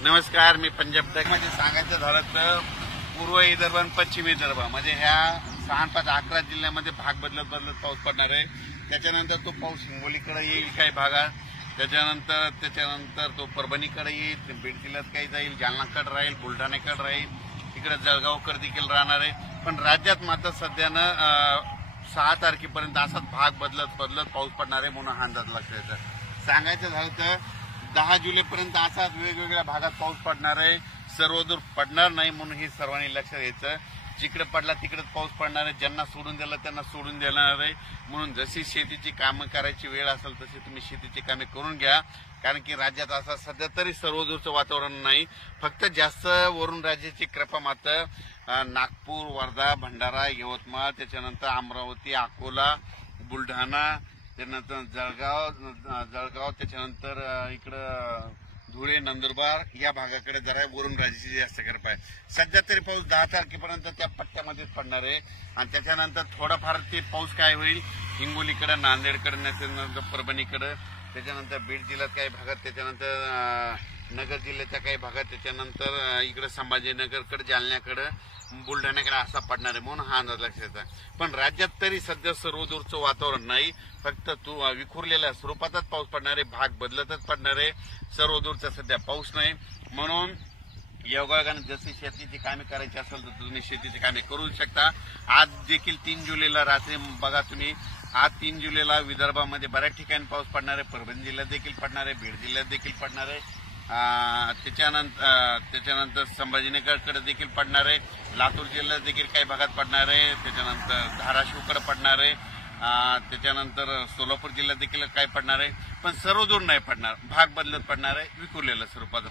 नमस्कार, मी पंजाब टेक मध्ये सांगायचं झालं तर पूर्व विदर्भ आणि पश्चिम विदर्भ म्हणजे ह्या 6-5-11 जिल्ह्यामध्ये भाग बदलत पाऊस पडणार आहे। त्याच्यानंतर तो पाऊस हिंगोलीकडे येईल काही भागात, त्याच्यानंतर तो परभणीकडे येईल, बीड जिल्ह्यात काही जाईल, जालनाकडे राहील, बुलढाण्याकडे राहील, इकडे जळगावकडे देखील राहणार आहे। पण राज्यात मात्र सध्यानं 6 तारखेपर्यंत असाच भाग बदलत पाऊस पडणार आहे म्हणून हा अंदाज लागतोय। सांगायचं झालं तर 10 जुलैपर्यंत असाच वेगवेगळ्या भागात पाऊस पडणार आहे। सर्वदूर पडणार नाही म्हणून ही सर्वांनी लक्षात घ्यायचं। जिकडे पडला तिकडेच पाऊस पडणार आहे, ज्यांना सोडून दिला त्यांना सोडून देणार आहे। म्हणून जशी शेतीची कामं करायची वेळ असेल तशी तुम्ही शेतीची कामे करून घ्या, कारण की राज्यात असं सध्या तरी सर्वदूरचं वातावरण नाही, फक्त जास्त वरून राज्याची कृपा मात्र नागपूर, वर्धा, भंडारा, यवतमाळ, त्याच्यानंतर अमरावती, अकोला, बुलढाणा, त्यानंतर जळगाव, त्याच्यानंतर इकडं धुळे, नंदुरबार या भागाकडे जरा वरून राज्याची जास्त कृपा आहे। सध्या तरी पाऊस 10 तारखेपर्यंत त्या पट्ट्यामध्येच पडणार आहे आणि त्याच्यानंतर थोडाफार ते पाऊस काय होईल हिंगोलीकडे, नांदेडकडे, त्याच्यानंतर परभणीकडे, त्याच्यानंतर बीड जिल्ह्यात काही भागात, त्याच्यानंतर नगर जिल्ह्याच्या काही भागात, त्याच्यानंतर इकडे संभाजीनगरकडे, जालन्याकडे, बुलढाण्याकडे असा पडणार आहे म्हणून हा अंदाज लक्षात येतो। पण राज्यात तरी सध्या सर्वदूरचं वातावरण नाही, फक्त विखुरलेल्या स्वरूपातच पाऊस पडणार आहे, भाग बदलतच पडणार आहे। सर्वदूरचा सध्या पाऊस नाही म्हणून योगायोगाने जशी शेतीची कामे करायची असेल तर तुम्ही शेतीची कामे करू शकता। आज देखील 3 जुलैला रात्री बघा तुम्ही, आज 3 जुलैला विदर्भामध्ये बऱ्याच ठिकाणी पाऊस पडणार आहे, परभणी जिल्ह्यात देखील पडणार आहे, बीड जिल्ह्यात देखील पडणार आहे, त्याच्यानंतर संभाजीनगरकडे देखील पडणार आहे, लातूर जिल्ह्यात देखील काही भागात पडणार आहे, त्याच्यानंतर धाराशिवकडे पडणार आहे, त्याच्यानंतर सोलापूर जिल्ह्यात देखील काही पडणार आहे। पण सर्वदूर नाही पडणार, भाग बदलत पडणार आहे, विखुरलेल्या स्वरूपाचं।